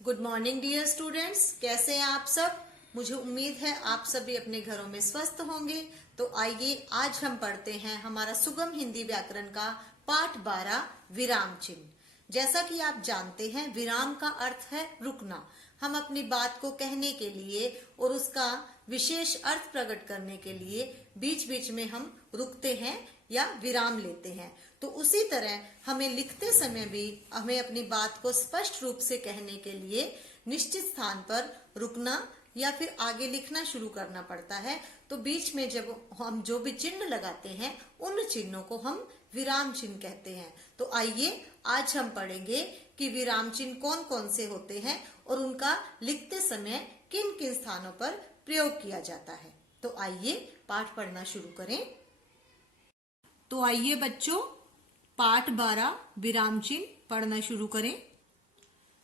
Good morning dear students, कैसे हैं आप सब। मुझे उम्मीद है आप सभी अपने घरों में स्वस्थ होंगे। तो आइए आज हम पढ़ते हैं हमारा सुगम हिंदी व्याकरण का पाठ 12 विराम चिन्ह। जैसा कि आप जानते हैं, विराम का अर्थ है रुकना। हम अपनी बात को कहने के लिए और उसका विशेष अर्थ प्रकट करने के लिए बीच बीच में हम रुकते हैं या विराम लेते हैं। तो उसी तरह हमें लिखते समय भी हमें अपनी बात को स्पष्ट रूप से कहने के लिए निश्चित स्थान पर रुकना या फिर आगे लिखना शुरू करना पड़ता है। तो बीच में जब हम जो भी चिन्ह लगाते हैं उन चिन्हों को हम विराम चिन्ह कहते हैं। तो आइए आज हम पढ़ेंगे कि विराम चिन्ह कौन कौन से होते हैं और उनका लिखते समय किन किन स्थानों पर प्रयोग किया जाता है। तो आइए पाठ पढ़ना शुरू करें। तो आइए बच्चों, पाठ 12 विराम चिन्ह पढ़ना शुरू करें।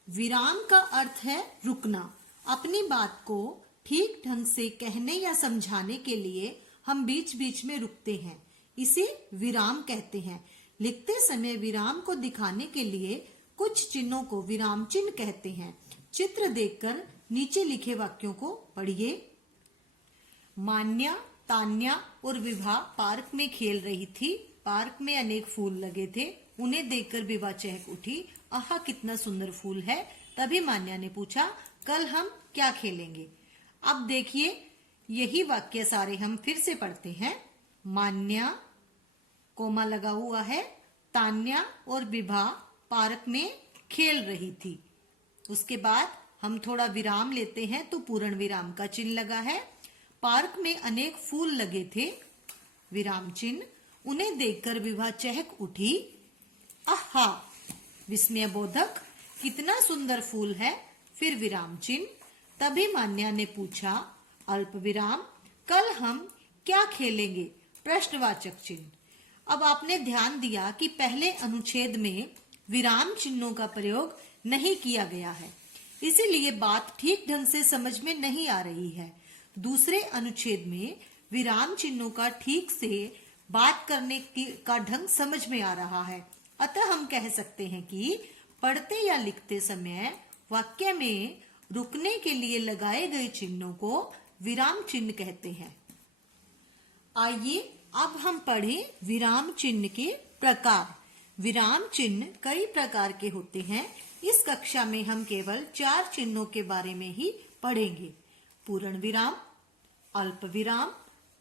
विराम का अर्थ है रुकना। अपनी बात को ठीक ढंग से कहने या समझाने के लिए हम बीच बीच में रुकते हैं, इसे विराम कहते हैं। लिखते समय विराम को दिखाने के लिए कुछ चिन्हों को विराम चिन्ह कहते हैं। चित्र देखकर नीचे लिखे वाक्यों को पढ़िए। मान्या, तान्या और विभा पार्क में खेल रही थी। पार्क में अनेक फूल लगे थे। उन्हें देखकर विभा चहक उठी। आहा, कितना सुंदर फूल है। तभी मान्या ने पूछा, कल हम क्या खेलेंगे। अब देखिए, यही वाक्य सारे हम फिर से पढ़ते हैं। मान्या, कोमा लगा हुआ है, तान्या और विभा पार्क में खेल रही थी। उसके बाद हम थोड़ा विराम लेते हैं तो पूर्ण विराम का चिन्ह लगा है। पार्क में अनेक फूल लगे थे, विराम चिन्ह। उन्हें देखकर विभा चहक उठी। आहा, विस्मय बोधक, कितना सुंदर फूल है। फिर विराम चिन्ह। तभी मान्या ने पूछा, अल्प विराम, कल हम क्या खेलेंगे। प्रश्नवाचक चिन्ह। अब आपने ध्यान दिया कि पहले अनुच्छेद में विराम चिन्हों का प्रयोग नहीं किया गया है, इसीलिए बात ठीक ढंग से समझ में नहीं आ रही है। दूसरे अनुच्छेद में विराम चिन्हों का ठीक से बात करने का ढंग समझ में आ रहा है। अतः हम कह सकते हैं कि पढ़ते या लिखते समय वाक्य में रुकने के लिए लगाए गए चिन्हों को विराम चिन्ह कहते हैं। आइए अब हम पढ़ें विराम चिन्ह के प्रकार। विराम चिन्ह कई प्रकार के होते हैं। इस कक्षा में हम केवल 4 चिन्हों के बारे में ही पढ़ेंगे। पूर्ण विराम, अल्प विराम,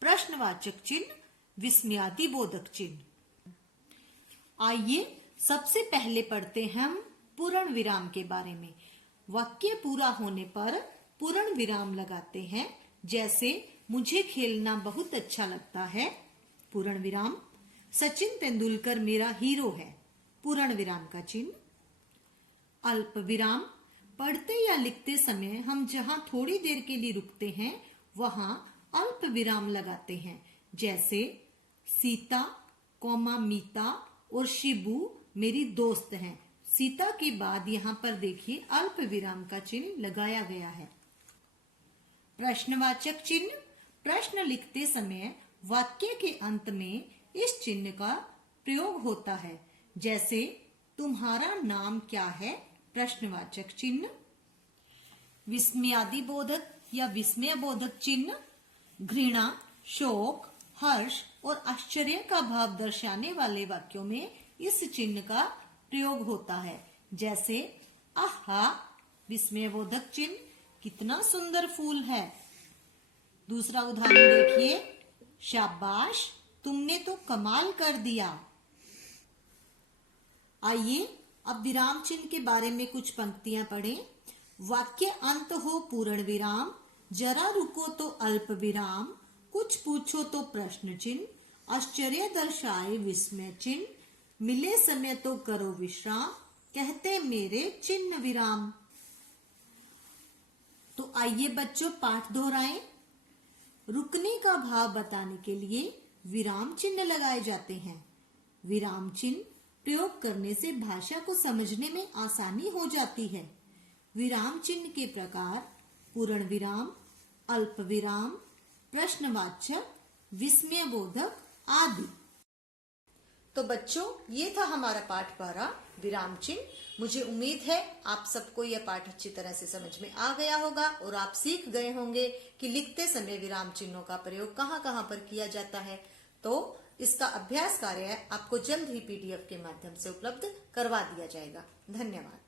प्रश्नवाचक चिन्ह, विस्मयादिबोधक चिन्ह। आइए सबसे पहले पढ़ते हैं हम पूर्ण विराम के बारे में। वाक्य पूरा होने पर पूर्ण विराम लगाते हैं। जैसे, मुझे खेलना बहुत अच्छा लगता है। पूर्ण विराम। सचिन तेंदुलकर मेरा हीरो है। पूर्ण विराम का चिन्ह। अल्प विराम। पढ़ते या लिखते समय हम जहां थोड़ी देर के लिए रुकते हैं वहां अल्प विराम लगाते हैं। जैसे, सीता, मीता और शिबू मेरी दोस्त हैं। सीता के बाद यहाँ पर देखिए अल्प विराम का चिन्ह लगाया गया है। प्रश्नवाचक चिन्ह। प्रश्न लिखते समय वाक्य के अंत में इस चिन्ह का प्रयोग होता है। जैसे, तुम्हारा नाम क्या है। प्रश्नवाचक चिन्ह। विस्मयादिबोधक या विस्मयबोधक चिन्ह। घृणा, शोक, हर्ष और आश्चर्य का भाव दर्शाने वाले वाक्यों में इस चिन्ह का प्रयोग होता है। जैसे, आहा, विस्मयबोधक चिन्ह, कितना सुंदर फूल है। दूसरा उदाहरण देखिए, शाबाश, तुमने तो कमाल कर दिया। आइए अब विराम चिन्ह के बारे में कुछ पंक्तियां पढ़ें। वाक्य अंत हो पूर्ण विराम, जरा रुको तो अल्प विराम, कुछ पूछो तो प्रश्न चिन्ह, आश्चर्य दर्शाए विस्मय चिन्ह, मिले समय तो करो विश्राम, कहते मेरे चिन्ह विराम। तो आइए बच्चों पाठ दोहराएं। रुकने का भाव बताने के लिए विराम चिन्ह लगाए जाते हैं। विराम चिन्ह प्रयोग करने से भाषा को समझने में आसानी हो जाती है। विराम चिन्ह के प्रकार पूर्ण विराम, अल्प विराम, प्रश्नवाचक, विस्मयबोधक आदि। तो बच्चों, ये था हमारा पाठ 12 विराम चिन्ह। मुझे उम्मीद है आप सबको यह पाठ अच्छी तरह से समझ में आ गया होगा और आप सीख गए होंगे कि लिखते समय विराम चिन्हों का प्रयोग कहाँ कहाँ पर किया जाता है। तो इसका अभ्यास कार्य आपको जल्द ही PDF के माध्यम से उपलब्ध करवा दिया जाएगा। धन्यवाद।